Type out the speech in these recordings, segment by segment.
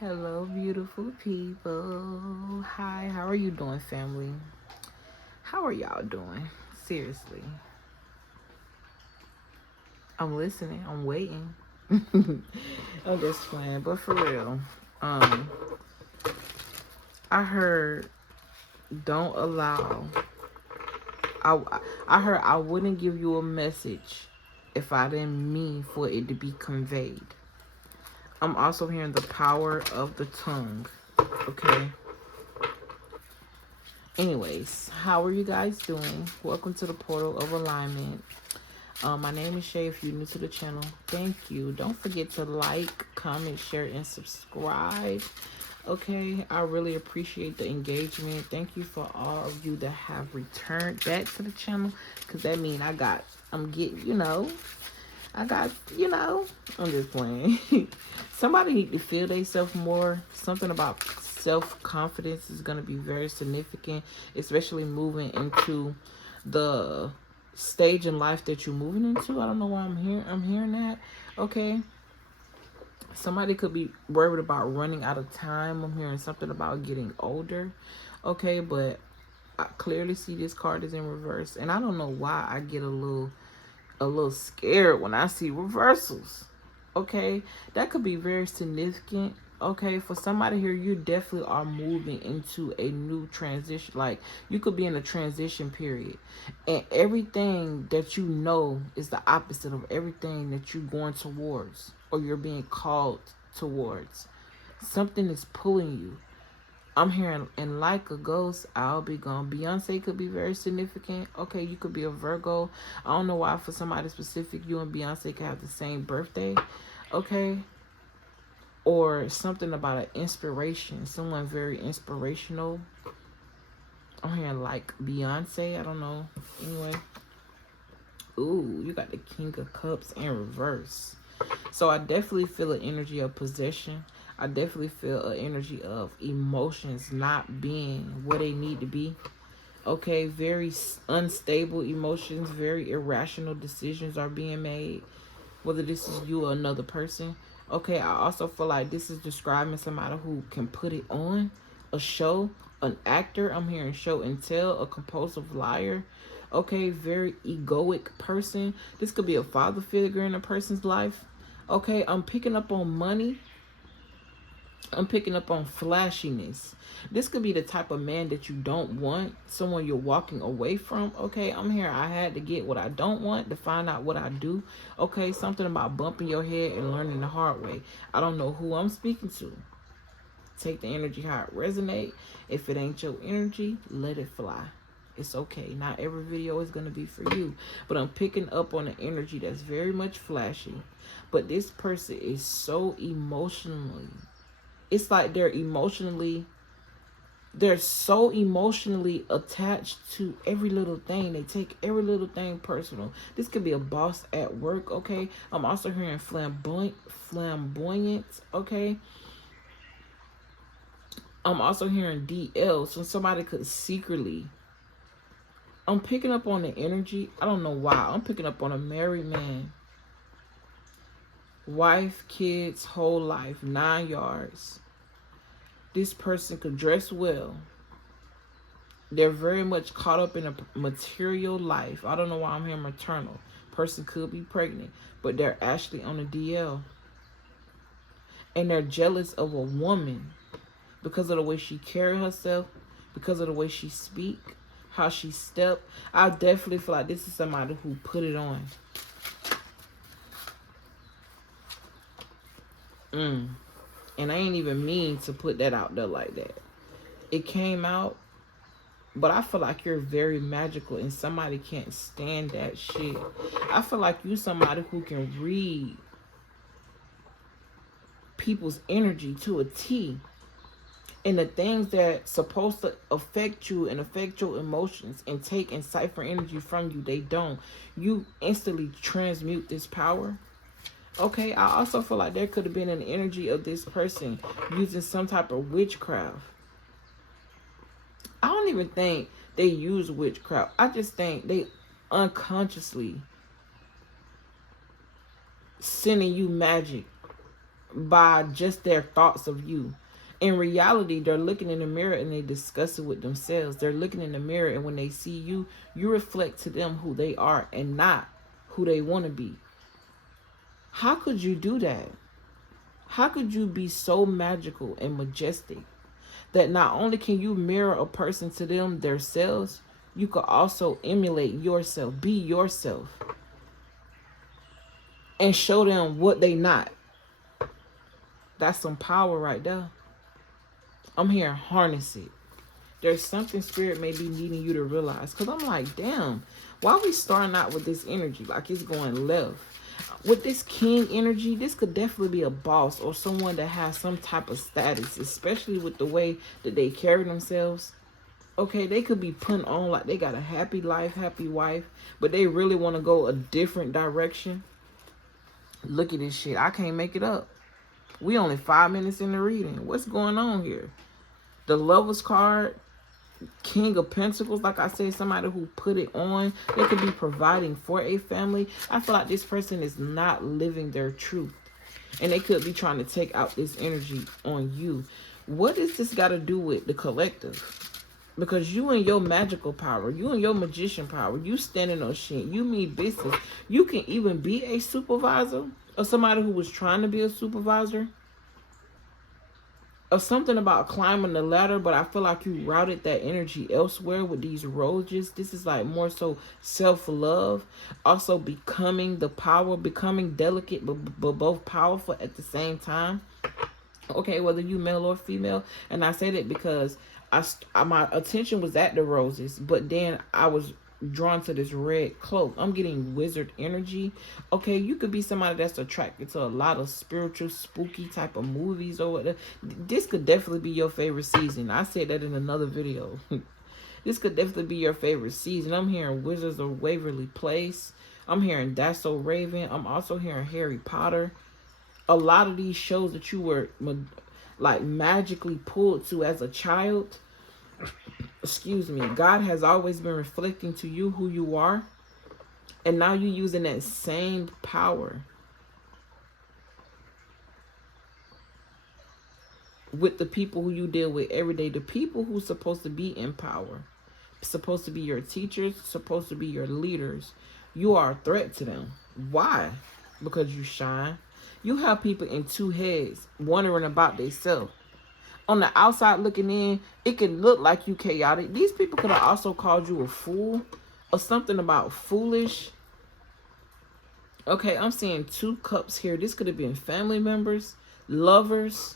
Hello, beautiful people. Hi, how are you doing, family? How are y'all doing? Seriously, I'm listening. I'm waiting. I'm just playing, but for real, um, I heard don't allow. I I heard I wouldn't give you a message if I didn't mean for it to be conveyed. I'm also hearing the power of the tongue. Okay. Anyways, how are you guys doing? Welcome to the portal of alignment. My name is Shay. If you're new to the channel, thank you. Don't forget to like, comment, share, and subscribe. Okay, I really appreciate the engagement. Thank you for all of you that have returned back to the channel, because that means I'm getting, I got, I'm just playing. Somebody need to feel themselves more. Something about self-confidence is going to be very significant, especially moving into the stage in life that you're moving into. I don't know why I'm hearing that. Okay. Somebody could be worried about running out of time. I'm hearing something about getting older. Okay, but I clearly see this card is in reverse, and I don't know why I get a little scared when I see reversals. Okay, that could be very significant. Okay, for somebody here, you definitely are moving into a new transition. Like, you could be in a transition period, and everything that you know is the opposite of everything that you're going towards or you're being called towards. Something is pulling you. I'm hearing, and like a ghost, I'll be gone. Beyonce could be very significant. Okay, you could be a Virgo. I don't know why for somebody specific, you and Beyonce could have the same birthday. Okay. Or something about an inspiration. Someone very inspirational. I'm hearing like Beyonce. I don't know. Anyway. Ooh, you got the King of Cups in reverse. So I definitely feel an energy of possession. I definitely feel an energy of emotions not being where they need to be. Okay, very unstable emotions, very irrational decisions are being made, whether this is you or another person. Okay, I also feel like this is describing somebody who can put it on a show, an actor. I'm hearing show and tell, a compulsive liar. Okay, very egoic person. This could be a father figure in a person's life. Okay, I'm picking up on money. I'm picking up on flashiness. This could be the type of man that you don't want, someone you're walking away from. Okay, I'm here. I had to get what I don't want to find out what I do. Okay, something about bumping your head and learning the hard way. I don't know who I'm speaking to. Take the energy how it resonate. If it ain't your energy, let it fly. It's okay. Not every video is going to be for you. But I'm picking up on an energy that's very much flashy. But this person is so emotionally, it's like they're so emotionally attached to every little thing. They take every little thing personal. This could be a boss at work. Okay, I'm also hearing flamboyant. Okay, I'm also hearing DL. So somebody could secretly, I'm picking up on the energy. I don't know why. I'm picking up on a married man, wife, kids, whole life, 9 yards. This person could dress well. They're very much caught up in a material life. I don't know why I'm here maternal. Person could be pregnant, but they're actually on a DL. And they're jealous of a woman because of the way she carry herself, because of the way she speak, how she step. I definitely feel like this is somebody who put it on. And I ain't even mean to put that out there like that. It came out. But I feel like you're very magical and somebody can't stand that shit. I feel like you somebody who can read people's energy to a T. And the things that supposed to affect you and affect your emotions and take and cipher energy from you, they don't. You instantly transmute this power. Okay, I also feel like there could have been an energy of this person using some type of witchcraft. I don't even think they use witchcraft. I just think they unconsciously sending you magic by just their thoughts of you. In reality, they're looking in the mirror and they discuss it with themselves. They're looking in the mirror, and when they see you, you reflect to them who they are and not who they want to be. How could you do that? How could you be so magical and majestic that not only can you mirror a person to them themselves, you could also emulate yourself, be yourself, and show them what they not? That's some power right there. I'm here, harness it. There's something spirit may be needing you to realize. Because I'm like, damn, why are we starting out with this energy? Like it's going left. With this king energy, this could definitely be a boss or someone that has some type of status, especially with the way that they carry themselves. Okay, they could be putting on like they got a happy life, happy wife, but they really want to go a different direction. Look at this shit. I can't make it up. We only 5 minutes in the reading. What's going on here? The Lover's card, King of Pentacles, like I said, somebody who put it on. They could be providing for a family. I feel like this person is not living their truth. And they could be trying to take out this energy on you. What does this got to do with the collective? Because you and your magical power, you and your magician power, you standing on shit, you mean business. You can even be a supervisor or somebody who was trying to be a supervisor. Or something about climbing the ladder, but I feel like you routed that energy elsewhere with these roses. This is like more so self-love. Also becoming the power, becoming delicate, but both powerful at the same time. Okay, whether you male or female. And I say that because my attention was at the roses, but then I was drawn to this red cloak. I'm getting wizard energy. Okay, you could be somebody that's attracted to a lot of spiritual, spooky type of movies or whatever. This could definitely be your favorite season. I said that in another video. This could definitely be your favorite season. I'm hearing Wizards of Waverly Place. I'm hearing That's So Raven. I'm also hearing Harry Potter. A lot of these shows that you were like magically pulled to as a child, excuse me, God has always been reflecting to you who you are, and now you're using that same power with the people who you deal with every day, the people who's supposed to be in power, supposed to be your teachers, supposed to be your leaders. You are a threat to them. Why? Because you shine. You have people in two heads wondering about themselves. On the outside looking in, it can look like you chaotic. These people could have also called you a fool or something about foolish. Okay, I'm seeing 2 cups here. This could have been family members, lovers.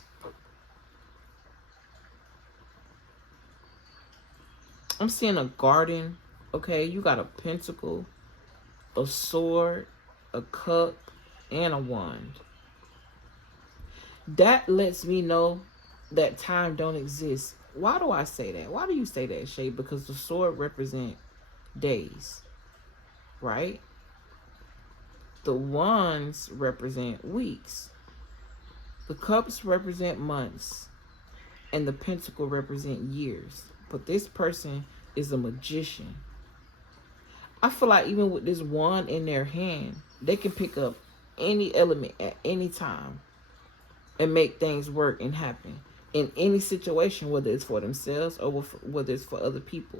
I'm seeing a garden. Okay, you got a pentacle, a sword, a cup, and a wand. That lets me know that time don't exist. Why do I say that? Why do you say that, Shay? Because the sword represents days, right? The wands represent weeks. The cups represent months. And the pentacle represent years. But this person is a magician. I feel like even with this wand in their hand, they can pick up any element at any time and make things work and happen in any situation, whether it's for themselves or whether it's for other people.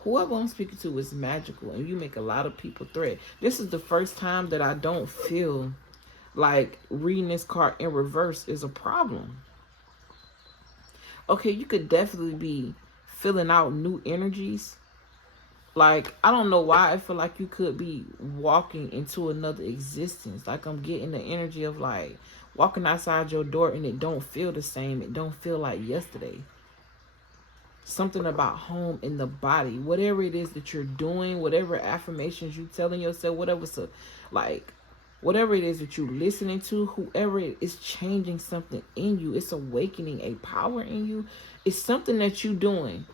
Whoever I'm speaking to is magical, and you make a lot of people threat. This is the first time that I don't feel like reading this card in reverse is a problem. Okay, you could definitely be filling out new energies. Like, I don't know why I feel like you could be walking into another existence. Like, I'm getting the energy of like walking outside your door and it don't feel the same. It don't feel like yesterday. Something about home in the body. Whatever it is that you're doing, whatever affirmations you telling yourself, whatever it is that you're listening to, whoever it is changing something in you. It's awakening a power in you. It's something that you're doing.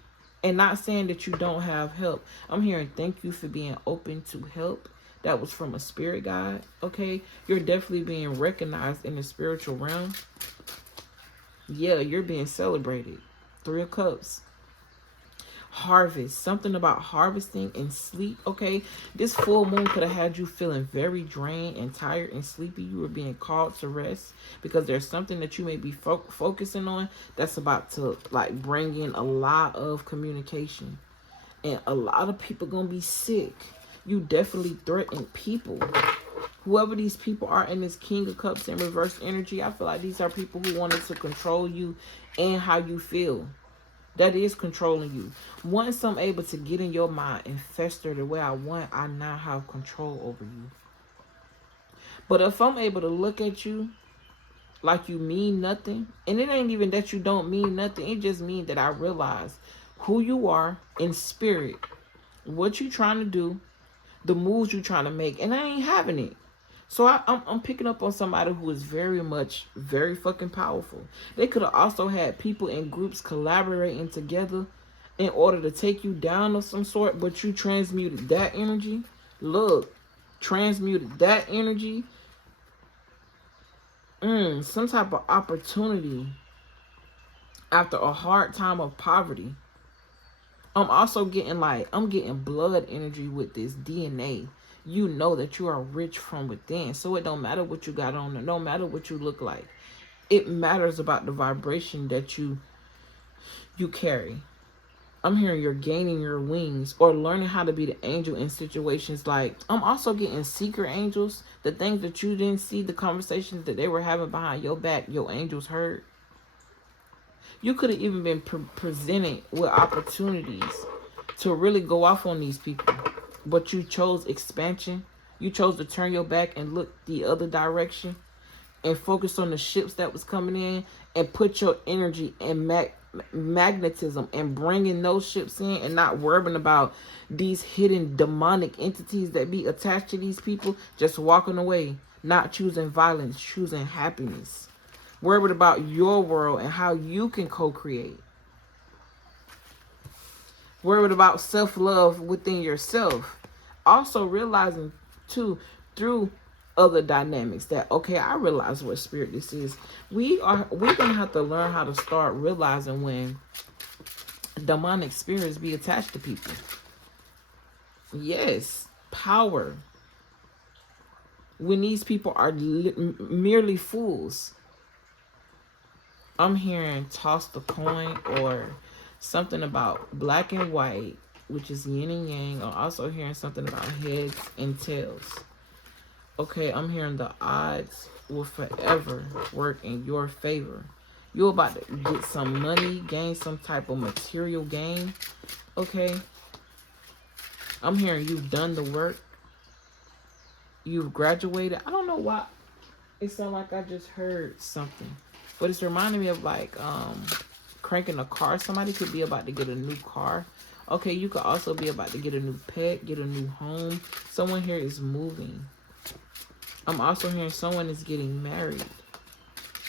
And not saying that you don't have help. I'm hearing thank you for being open to help. That was from a spirit guide. Okay. You're definitely being recognized in the spiritual realm. Yeah, you're being celebrated. 3 of Cups. harvest, something about harvesting and sleep. Okay, this full moon could have had you feeling very drained and tired and sleepy. You were being called to rest because there's something that you may be focusing on that's about to like bring in a lot of communication, and a lot of people gonna be sick. You definitely threaten people. Whoever these people are in this King of Cups in reverse energy, I feel like these are people who wanted to control you and how you feel. That is controlling you. Once I'm able to get in your mind and fester the way I want, I now have control over you. But if I'm able to look at you like you mean nothing, and it ain't even that you don't mean nothing, it just means that I realize who you are in spirit, what you trying to do, the moves you trying to make, and I ain't having it. So I'm picking up on somebody who is very fucking powerful. They could have also had people in groups collaborating together in order to take you down of some sort, but you transmuted that energy. Look, transmuted that energy. Some type of opportunity after a hard time of poverty. I'm also getting I'm getting blood energy with this DNA. You know that you are rich from within. So it don't matter what you got on. It don't matter what you look like. It matters about the vibration that you carry. I'm hearing you're gaining your wings or learning how to be the angel in situations like, I'm also getting secret angels. The things that you didn't see, the conversations that they were having behind your back, your angels heard. You could have even been presented with opportunities to really go off on these people. But you chose expansion. You chose to turn your back and look the other direction and focus on the ships that was coming in and put your energy and magnetism and bringing those ships in and not worrying about these hidden demonic entities that be attached to these people, just walking away, not choosing violence, choosing happiness. Worried about your world and how you can co-create. Worried about self-love within yourself. Also realizing too, through other dynamics, that okay, I realize what spirit this is. We're gonna have to learn how to start realizing when demonic spirits be attached to people. Yes, power. When these people are merely fools. I'm hearing toss the coin or something about black and white, which is yin and yang. I'm also hearing something about heads and tails. Okay, I'm hearing the odds will forever work in your favor. You're about to get some money, gain some type of material gain. Okay. I'm hearing you've done the work. You've graduated. I don't know why. It sounds like I just heard something. But it's reminding me of cranking a car. Somebody could be about to get a new car. Okay, you could also be about to get a new pet, get a new home. Someone here is moving. I'm also hearing someone is getting married.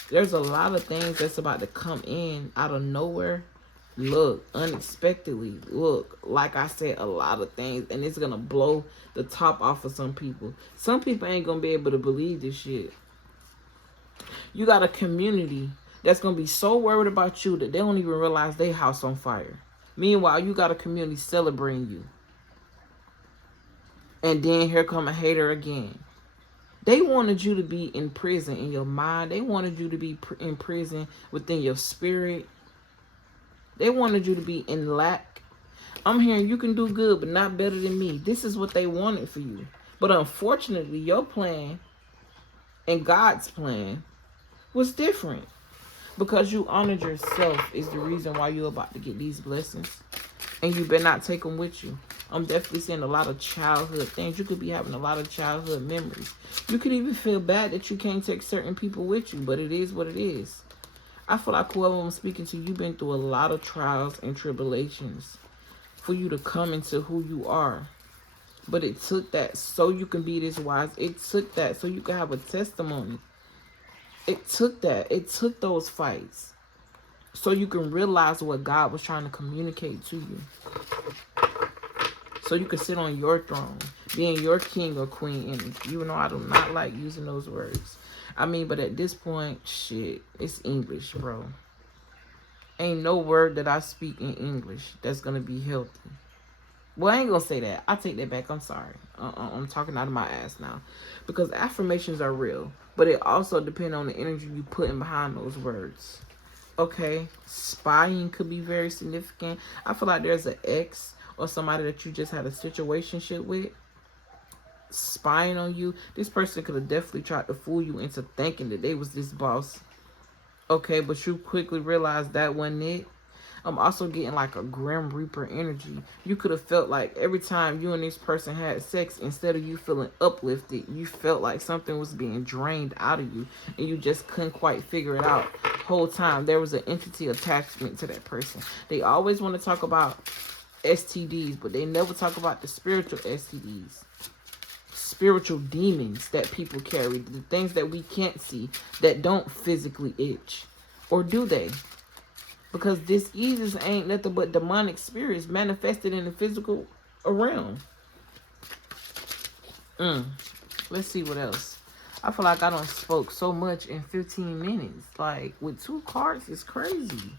There's a lot of things that's about to come in out of nowhere. Look, unexpectedly. Look, like I said, a lot of things. And it's going to blow the top off of some people. Some people ain't going to be able to believe this shit. You got a community that's going to be so worried about you that they don't even realize their house on fire. Meanwhile, you got a community celebrating you. And then here come a hater again. They wanted you to be in prison in your mind. They wanted you to be in prison within your spirit. They wanted you to be in lack. I'm hearing you can do good, but not better than me. This is what they wanted for you. But unfortunately, your plan and God's plan was different. Because you honored yourself is the reason why you're about to get these blessings. And you better not take them with you. I'm definitely seeing a lot of childhood things. You could be having a lot of childhood memories. You could even feel bad that you can't take certain people with you. But it is what it is. I feel like whoever I'm speaking to, you've been through a lot of trials and tribulations for you to come into who you are. But it took that so you can be this wise. It took that so you can have a testimony. It took that. It took those fights so you can realize what God was trying to communicate to you. So you can sit on your throne, being your king or queen energy. Even though I do not like using those words. I mean, but at this point, shit, it's English, bro. Ain't no word that I speak in English that's going to be healthy. Well, I ain't going to say that. I take that back. I'm sorry. I'm talking out of my ass now. Because affirmations are real. But it also depends on the energy you put in behind those words. Okay? Spying could be very significant. I feel like there's an ex or somebody that you just had a situationship with spying on you. This person could have definitely tried to fool you into thinking that they was this boss. Okay, but you quickly realized that wasn't it. I'm also getting like a Grim Reaper energy. You could have felt like every time you and this person had sex, instead of you feeling uplifted, you felt like something was being drained out of you, and you just couldn't quite figure it out. Whole time there was an entity attachment to that person. They always want to talk about STDs, but they never talk about the spiritual STDs. Spiritual demons that people carry, the things that we can't see, that don't physically itch. Or do they? Because diseases ain't nothing but demonic spirits manifested in the physical realm. Let's see what else. I feel like I done spoke so much in 15 minutes. Like, with 2 cards, it's crazy.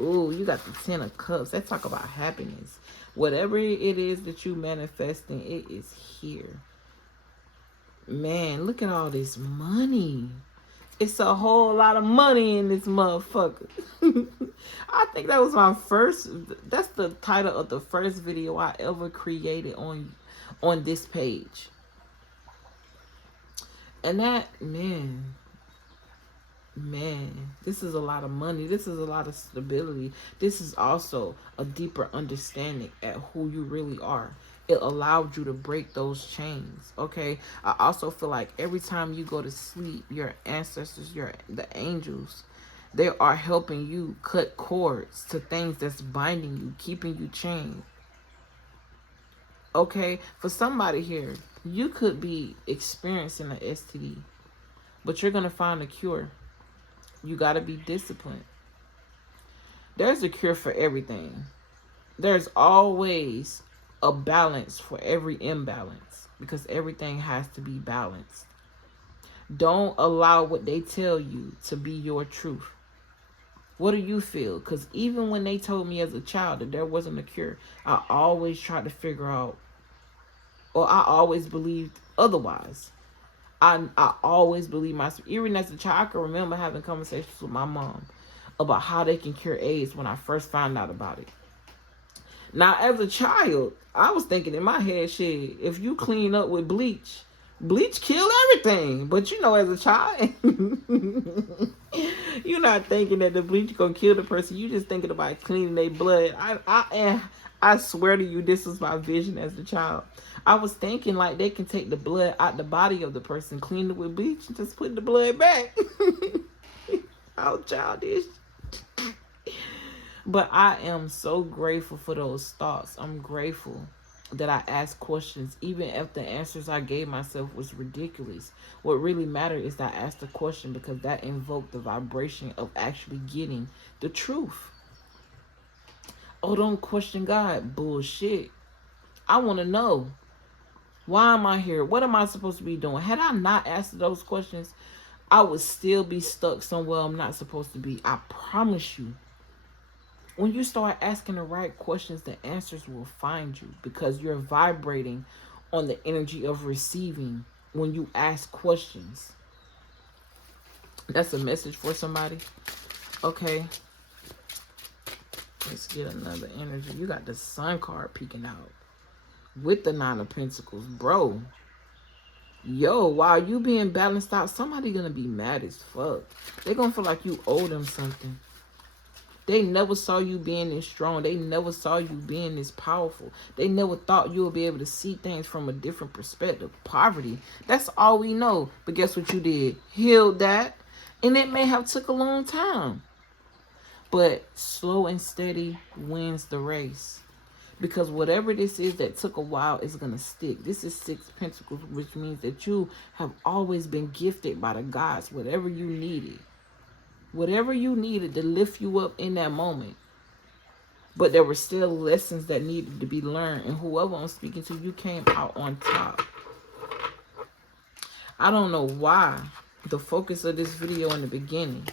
Ooh, you got the 10 of Cups. Let's talk about happiness. Whatever it is that you manifesting, it is here. Man, look at all this money. It's a whole lot of money in this motherfucker. I think that was my first, that's the title of the first video I ever created on this page. And that, man, this is a lot of money. This is a lot of stability. This is also a deeper understanding at who you really are. It allowed you to break those chains. Okay, I also feel like every time you go to sleep, your ancestors, the angels, they are helping you cut cords to things that's binding you, keeping you chained. Okay, for somebody here, you could be experiencing an STD, but you're gonna find a cure. You got to be disciplined. There's a cure for everything. There's always a balance for every imbalance, because everything has to be balanced. Don't allow what they tell you to be your truth. What do you feel? Because even when they told me as a child that there wasn't a cure, I always tried to figure out, or I always believed otherwise. I always believe myself. Even as a child, I can remember having conversations with my mom about how they can cure AIDS when I first found out about it. Now, as a child, I was thinking in my head, shit, if you clean up with bleach kill everything. But you know, as a child, you're not thinking that the bleach gonna kill the person. You just thinking about cleaning their blood. I swear to you, this was my vision as a child. I was thinking like they can take the blood out the body of the person, clean it with bleach, and just put the blood back. How childish. But I am so grateful for those thoughts. I'm grateful that I asked questions, even if the answers I gave myself was ridiculous. What really mattered is that I asked the question, because that invoked the vibration of actually getting the truth. Oh, don't question God. Bullshit. I want to know. Why am I here? What am I supposed to be doing? Had I not asked those questions, I would still be stuck somewhere I'm not supposed to be. I promise you. When you start asking the right questions, the answers will find you, because you're vibrating on the energy of receiving when you ask questions. That's a message for somebody. Okay. Let's get another energy. You got the Sun card peeking out with the 9 of Pentacles. Bro. Yo, while you being balanced out, somebody gonna be mad as fuck. They gonna feel like you owe them something. They never saw you being this strong. They never saw you being this powerful. They never thought you would be able to see things from a different perspective. Poverty, that's all we know. But guess what you did? Healed that. And it may have took a long time. But slow and steady wins the race. Because whatever this is that took a while is going to stick. This is 6 Pentacles, which means that you have always been gifted by the gods, whatever you needed. Whatever you needed to lift you up in that moment. But there were still lessons that needed to be learned. And whoever I'm speaking to, you came out on top. I don't know why the focus of this video in the beginning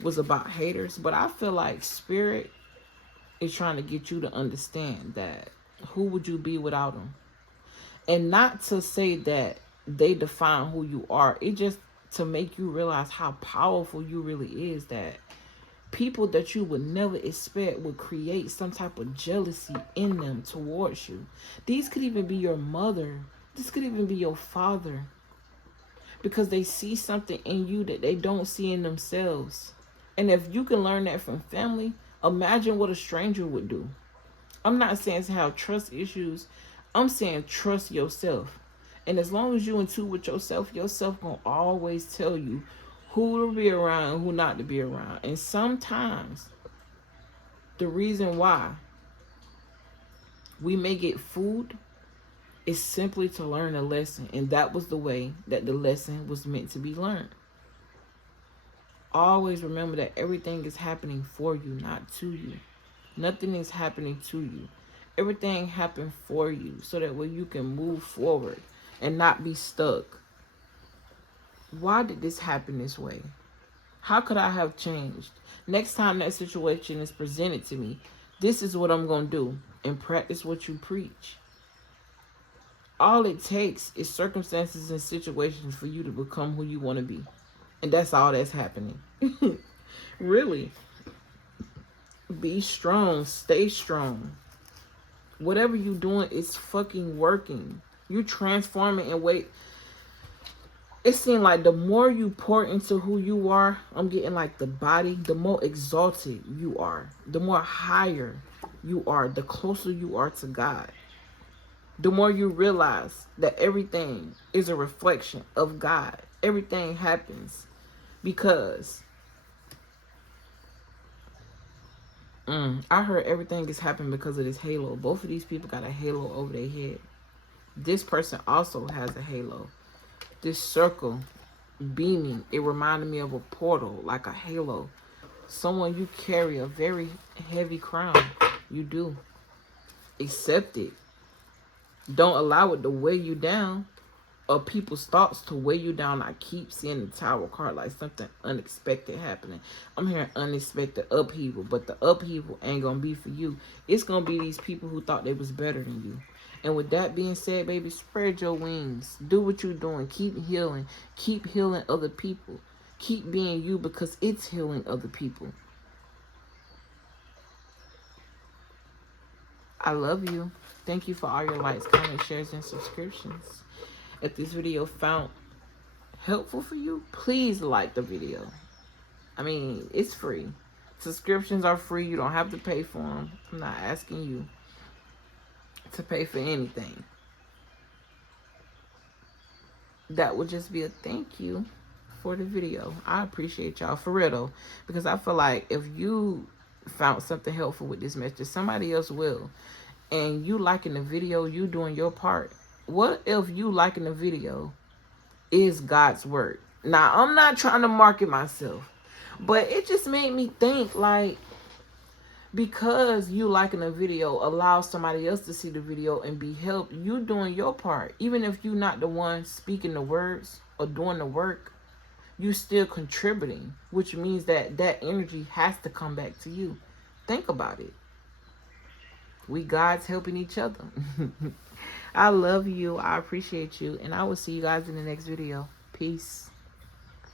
was about haters, but I feel like spirit is trying to get you to understand that who would you be without them? And not to say that they define who you are. It just to make you realize how powerful you really is, that people that you would never expect would create some type of jealousy in them towards you. These could even be your mother. This could even be your father. Because they see something in you that they don't see in themselves. And if you can learn that from family, imagine what a stranger would do. I'm not saying to have trust issues. I'm saying trust yourself. And as long as you in tune with yourself gonna always tell you who to be around and who not to be around. And sometimes the reason why we may get food is simply to learn a lesson. And that was the way that the lesson was meant to be learned. Always remember that everything is happening for you, not to you. Nothing is happening to you. Everything happened for you so that way you can move forward and not be stuck. Why did this happen this way? How could I have changed? Next time that situation is presented to me, this is what I'm going to do, and practice what you preach. All it takes is circumstances and situations for you to become who you want to be. And that's all that's happening. Really. Be strong. Stay strong. Whatever you're doing is fucking working. You transforming and wait. It seems like the more you pour into who you are, I'm getting like the body, the more exalted you are. The more higher you are, the closer you are to God. The more you realize that everything is a reflection of God. Everything happens because I heard everything is happening because of this halo. Both of these people got a halo over their head. This person also has a halo. This circle beaming, it reminded me of a portal, like a halo. Someone, you carry a very heavy crown. You do. Accept it. Don't allow it to weigh you down, or people's thoughts to weigh you down. I keep seeing the Tower card like something unexpected happening. I'm hearing unexpected upheaval, but the upheaval ain't gonna be for you. It's gonna be these people who thought they was better than you. And with that being said, baby, spread your wings. Do what you're doing. Keep healing. Keep healing other people. Keep being you, because it's healing other people. I love you. Thank you for all your likes, comments, shares, and subscriptions. If this video found helpful for you, please like the video. I mean, it's free. Subscriptions are free. You don't have to pay for them. I'm not asking you to pay for anything. That would just be a thank you for the video. I appreciate y'all, for real though, because I feel like if you found something helpful with this message, somebody else will. And you liking the video, you doing your part. What if you liking the video is God's word? Now, I'm not trying to market myself, but it just made me think, like, because you liking a video allows somebody else to see the video and be helped. You doing your part. Even if you're not the one speaking the words or doing the work, you still contributing, which means that that energy has to come back to you. Think about it. We God's helping each other. I love you. I appreciate you. And I will see you guys in the next video. Peace.